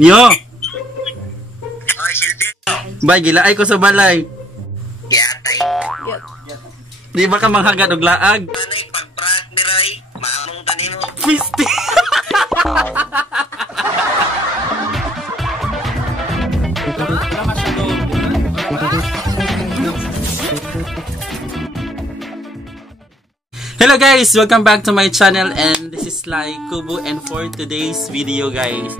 Yo! Bay, gilaay ko sa balay. Yatay. Di ba ka manghagad og laag? Anay, pag-prank ni Ray. Maamong tanin mo. Pisti! Hello guys! Welcome back to my channel and this is Sly Kubo, and for today's video guys,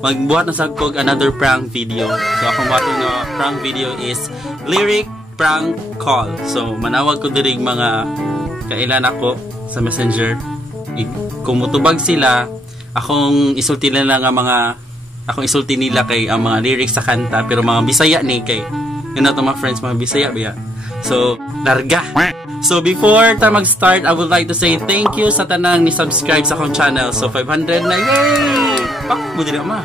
magbuhat na sa kog another prank video. So akong buhat na prank video is lyric prank call. So manawag ko dirig mga kailan ako sa messenger. Kung mutubag sila, akong isulti nila nga isulti nila kay ang mga lyrics sa kanta, pero mga Bisaya ni kay yun na to mga friends, mga Bisaya ba. So larga. So before ta mag-start, I would like to say thank you sa tanang ni subscribe sa akong channel. So 500 na, yay! Pak mo din ma.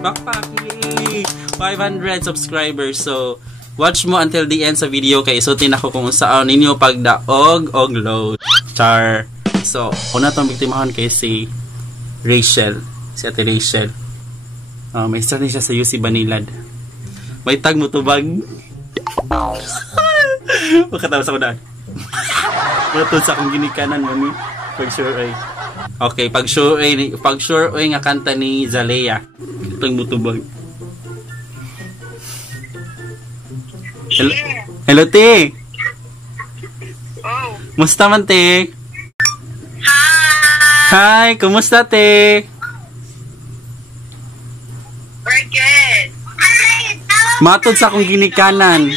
Pak, yay! 500 subscribers. So watch mo until the end sa video kay isutin ako kung saan ninyo pagdaog og load. Char. So una tong biktimahan kay si Rachel, si Ate Rachel. May start siya sa UC Banilad. May tag mo tubag. Makatawa sa kudan. Matod sa akong ginikanan mami. Pag sure ay. Okay, pag sure ay nga kanta ni Zalea. Tag mo tubag. Hello, hello te. Oh. Musta man te? Hi. Hi, kumusta te? We're good. Matod sa akong ginikanan.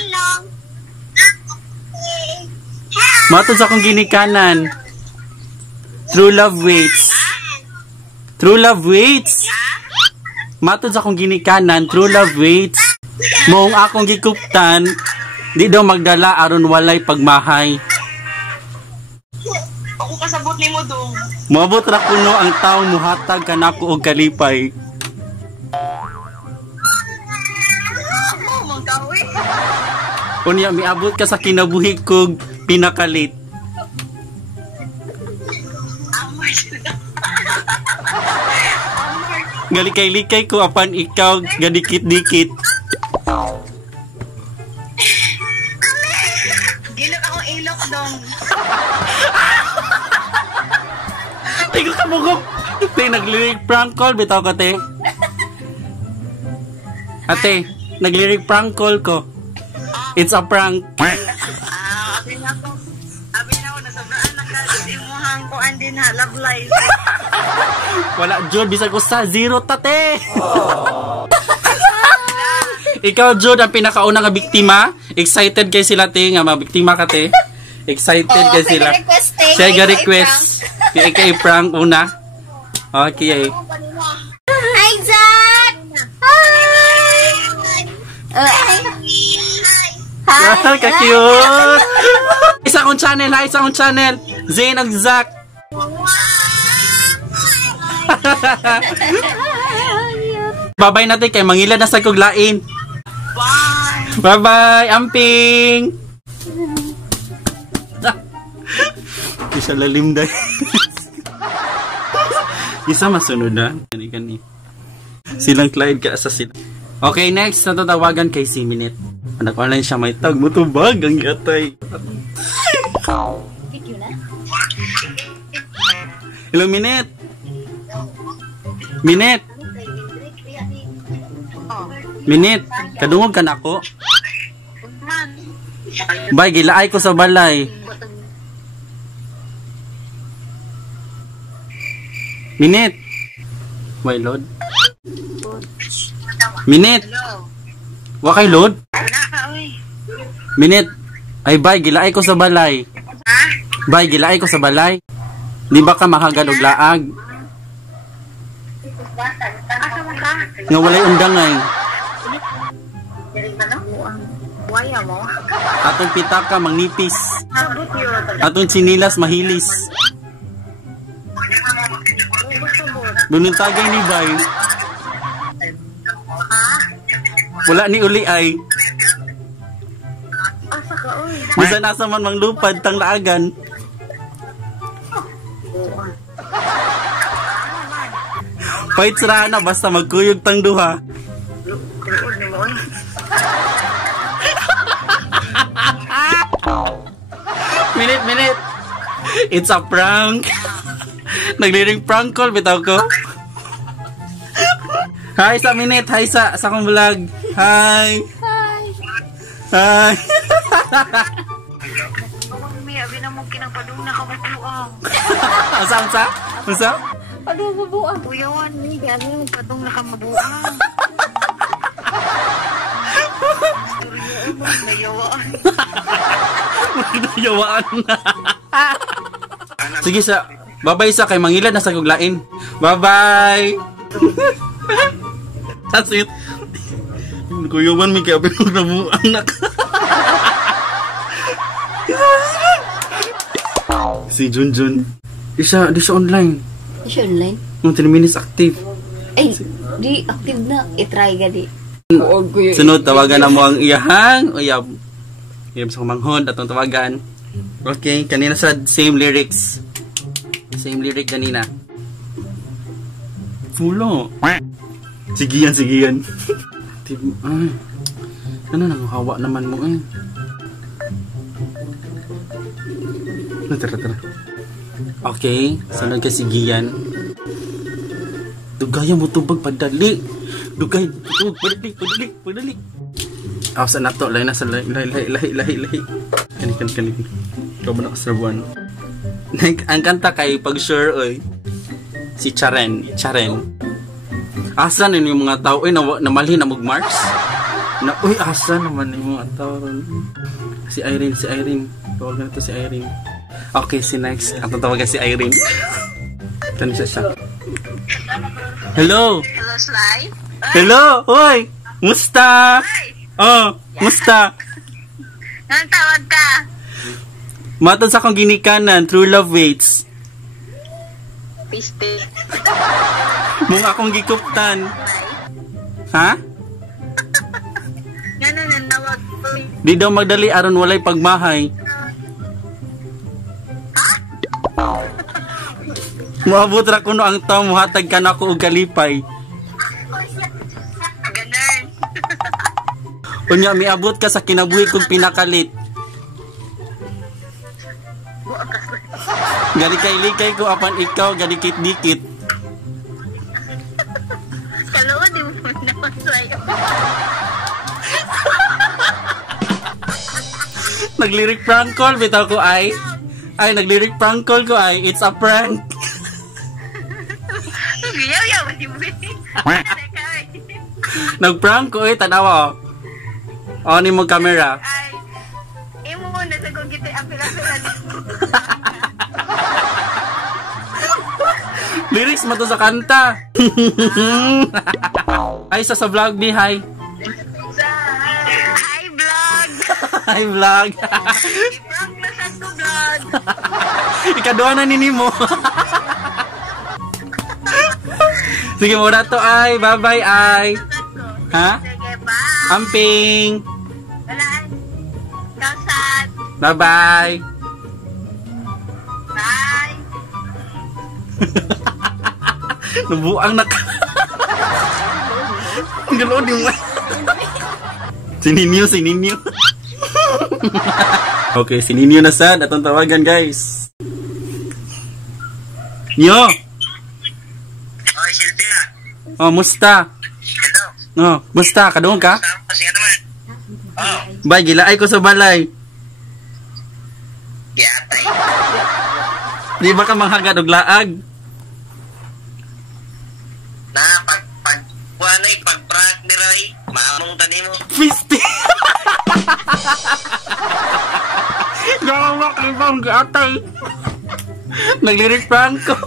Matod sa akong ginikanan. True love waits. True love waits. Matod sa akong ginikanan, true love waits. Moong akong gikuptan, di daw magdala aron walay pagmahay. Ako kasabot ni mo dong. Moabot ra kuno ang taong muhatag kanako og kalipay. Ako mong kawi. Unya miabot ka sa kinabuhi kog pinakalit. Galikay-likay ko apan ikaw gadikit-dikit. Gilok akong ilok dong. Tingnan ka mugok. Naglirik prank call bitaw ka te. Ate, naglirik prank call ko. It's a prank. Abi na ako nasobraan na kasi imuhang ko andin ha love life. Wala Jud, bisag ko sa zero tate. Ikaw Jud ang pinakauna nga biktima. Excited kay sila te nga mabiktima ka te. Excited kay sila. Siya ga request. Kay prank una. Okay. Hi, Zach! Hi! Hi, ka-cute! Isa kong channel, ha? Isa kong channel. Zayn og Zach. Bye-bye natin kay mangilad na sa kuglain. Bye. Bye-bye, amping! Isa lalim dahil. Isa masunod na. Kani. Silang Clyde ka sa sila. Okay, next. Natatawagan kay si Minute. Anak online siya, may tag mo tubag ang yatay. Hello, Minute. Minute. Minute. Kadungog ka na ako. Bay, gilaay ko sa balay. Minute. Why load? Minute. Wa kay load? Minute. Ay bay, gilaay ko sa balay. Ha? Bay, gilaay ko sa balay. Di ba ka makagad og laag? Asa mo ka? Nga walay undangay. Waya mo? Atong pitaka mangnipis. Sabot yun. Atong sinilas mahilis. Bunong tagay ni bay. Wala ni uli ay. Asa ka, uy? Bisa nasa man manglupad tang laagan. Fight ra na basta magkuyog tang duha. Tinuod ni mo. Minute. It's a prank. Nagliring prank call bitaw ko. Hi sa minute, hi sa akong vlog. Hi. Hi. May abi na mo kinapadung na kamutuang. Unsa? Aduh, bubuang. Kuyawan ni gani mo padung na kamabuang. Storyo mo nayawaan. Yawaan na. Sige sa, bye-bye sa kay mangilad na sa guglain. Bye-bye. That's it. Kuyawan mi kay abi na mo anak. Si Junjun. Di siya online. Siya online? Yung 10 minutes active. Ay, di active na. I-try ka di. Sunod, tawagan na mo ang iyahang. Uyab sa kumanghod atong tawagan. Okay, kanina sa same lyrics. Same lyric kanina. Fulo. Sige yan. Ay. Ano nang hawa naman mo eh. Tara. Okay, sunod ka sigiyan. Dugaya mo tubag padali. Dugay, padali. Asa na to, lahi na sa lahi. Kani. Ikaw ba nakasabuan? Ang kanta kay pag sure oy. Si Charen. Asa na yung mga tao oy namalhin na mag-marks? Uy, asa naman yung mga tao. Si Irene. Tawagan na to si Irene. Okay, si next. Ang tawagan si Irene. Kani siya. Hello, Sly. Hello! Hoy! Musta? Oh, musta? Nang tawag ka? Matod sa akong ginikanan, true love waits. Piste. Mung akong gikuptan. Ha? Nga na nawag ko. Di daw magdali aron walay pagmahay. Moabot ra kuno ang tawo muhatag kanako og kalipay. Ganun. Unya miabot ka sa kinabuhi kong pinakalit. Gani kay likay ko apan ikaw gani dikit. Kalawa di mo naman sa'yo. Naglirik prank call bitaw ko ay. Naglirik prank call ko ay. It's a prank. Yaw, di mo. Nag-prank ko eh, tanawa oh. On mo camera. Ay, imo na sa kong kita apila-pila. Lyrics mo to sa kanta. Ay, sa vlog ni, hi. Hi, vlog. Hi, vlog. I-prank na sa ko, vlog. Ikaduha na nini mo. Sige, muna to, ay. Bye-bye, ay. Ha? Sige, bye. Amping. Wala. Kasat. Bye-bye. Bye. Nabuang na ka. Ang galaw di mo. Sininyo. Okay, sininyo na sad. Atong tawagan, guys. Nyo! Oy, Silvia. Oh, musta? Hello. Oh, musta? Kadoon ka? Sige naman. Oh, Bay, gilaay ko sa balay. yatay. Di ba ka manghagad og laag? Na, pag-prank ni Roy, maamong tani mo. Fisti! Gawak ni bang gatay. Naglirik prank ko.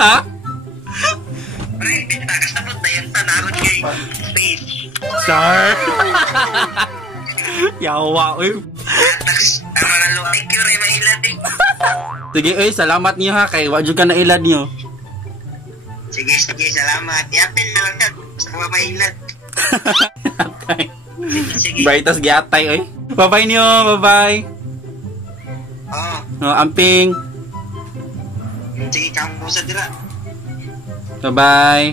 Ha? Pre, nakasabot na yun tanaron kay Space. Sir. Yawa, uy. Ang mga luay ko rin mailad eh. Sige, uy, salamat niyo ha. Kay wadyo ka na ilad niyo. Sige, salamat. Yapin na lang yan. Sa mga mailad. Sige. Brightas giatay, uy. Bye-bye niyo, bye-bye. Oo. Oh, amping. Sige, kamo sa dira. Bye-bye.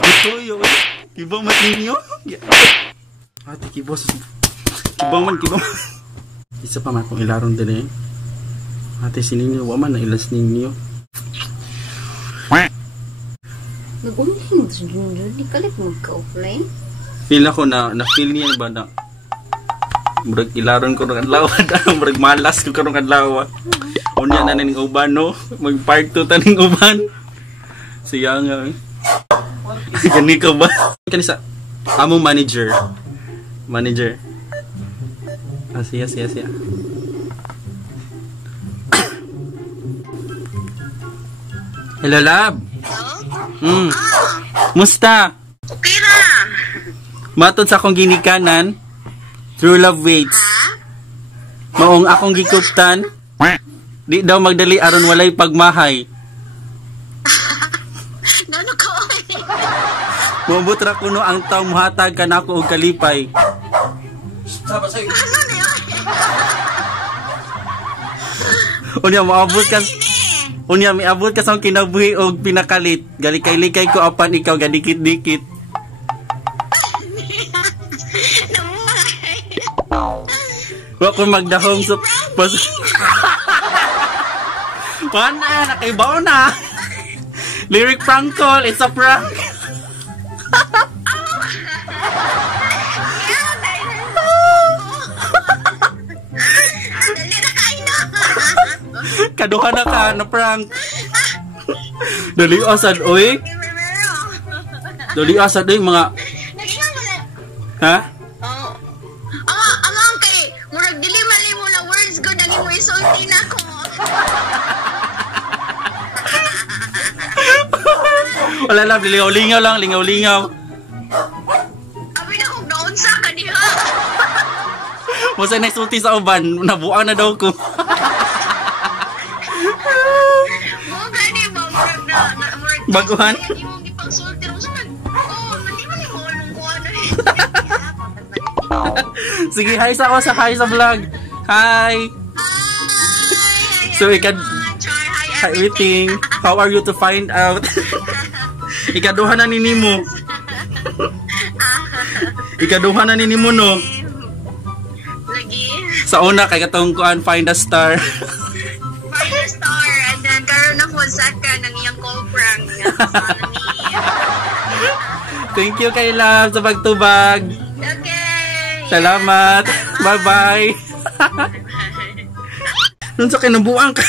Tuyo, kibang mat ninyo. Ate, kibos. Kibang man. Isa pa man kung ilaron din eh. Ate, sininyo, waman na ilas ninyo. Nag-unin mo sa Junjun, di kalit magka-offline. Feel ako na-feel niya ba na murag ilaron ko ng adlaw, murag malas ko karong adlaw. Unya na ning uban no, mag-part 2 taning uban. Siya nga. Gani ka ba? Kanisa among manager. Siya. Hello, love. Musta? Okay ra. Matod sa akong ginikanan, true love waits. Maong akong gikuptan, di daw magdali aron walay pagmahay. Nano ko? Mabot ra kuno ang taong muhatag kanako og kalipay. Ano na yun? Unya miabot ka sa kinabuhi og pinakalit. Galikay-likay ko apan ikaw gadikit-dikit. Wa ko magdahom sa Pana, nakaibaw na. Lyric prank call, it's a prank. Kaduha na ka na prank. Dali asad oy. Dali asad oy mga. Ha? Amang kay murag dili mali mo na words ko dali mo isulti na ko. Wala lang, lingaw-lingaw lang, lingaw-lingaw. Abi na kog naunsa ka diha. Masa nagsulti sa uban, nabuang na daw ko. Mo gani ba murag na murag Baguhan? imong gipangsulti ro sa mandi man mo anong kuan eh. Sige, hi sa vlog. Hi. So, hi, waiting. How are you to find out? Ikaduha na ni Nimo. Ikaduha na ni Nimo, no? Lagi. Sa una, kay katong kuan, find a star. Find a star and then karon na po saka ng iyang call prank nga sa ni. Thank you kay Love sa pagtubag. Okay. Salamat. Bye-bye. Nun sa kinabuang ka.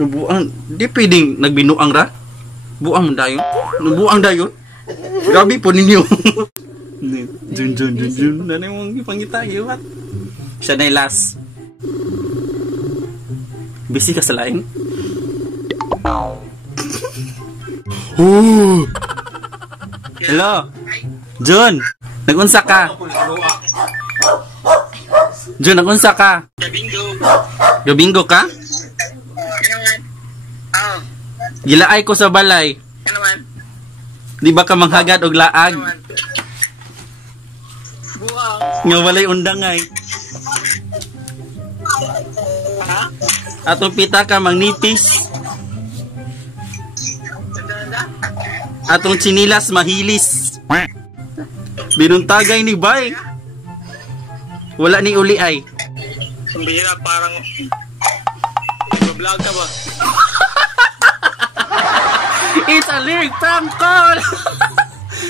Nabuang. Di pwedeng nagbinuang ra. Buang dayon. Nabuang dayon. Grabe po ninyo. Jun. Nanay mong ipangita. Iwat. Siya na yung last. Busy ka sa laing? Hello. Jun. Nagunsa ka? Jun, nagunsa ka? Gabingo ka? Oh. Gilaay ko sa balay. Ano man? Di ba ka manghagad og laag? Buang. Nga walay undangay. Ha? Atong pita ka mangnipis. Atong chinilas mahilis. Binuntagay ni bay. Wala ni uli ay. Bihira parang vlog ka ba? It's a lyric prank call.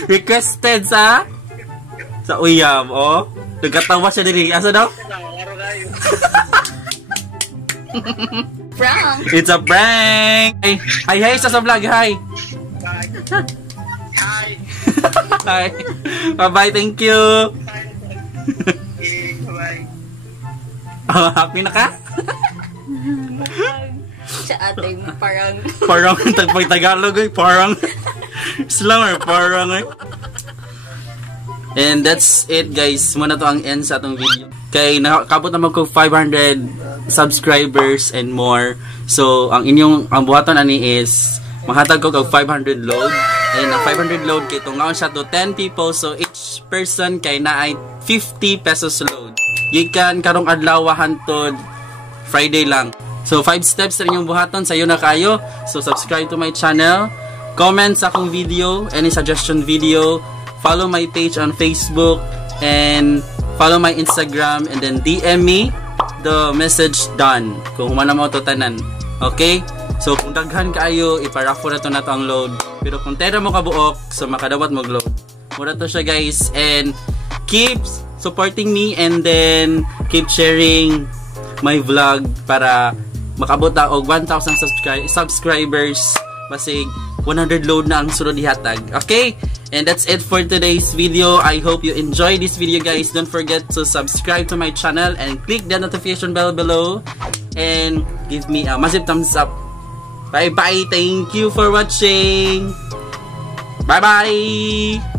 Requested sa Uyab, oh. Nagkatawa siya diri. Asa daw? Prank! It's a prank. Hi sa vlog. Hi. Hi. Hi. Bye-bye. Thank you. Bye. Happy na ka? Sa ating parang... Parang tagpay Tagalog eh. Parang slang parang eh. And that's it guys. Muna to ang end sa atong video. Kay nakabot naman ko 500 subscribers and more. So ang buhaton ani is mahatag ko kag 500 load. And ang 500 load kay tungaon siya to 10 people. So each person kay naay 50 pesos load. Gikan karong adlaw hantod Friday lang. So 5 steps sa inyong buhaton sayo na kayo. So subscribe to my channel. comment sa akong video, any suggestion video, follow my page on Facebook, and follow my Instagram, and then DM me the message done kung humana mo to tanan. Okay? So kung daghan kaayo, iparako na to ang load. Pero kung tera mo kabuok, so makadawat mo load. Mura to siya guys, and keep supporting me, and then keep sharing my vlog para makabot ta og 1,000 subscribers. Basig 100 load na ang sunod ihatag. Okay? And that's it for today's video. I hope you enjoyed this video guys. Don't forget to subscribe to my channel and click the notification bell below. And give me a massive thumbs up. Bye bye. Thank you for watching. Bye bye.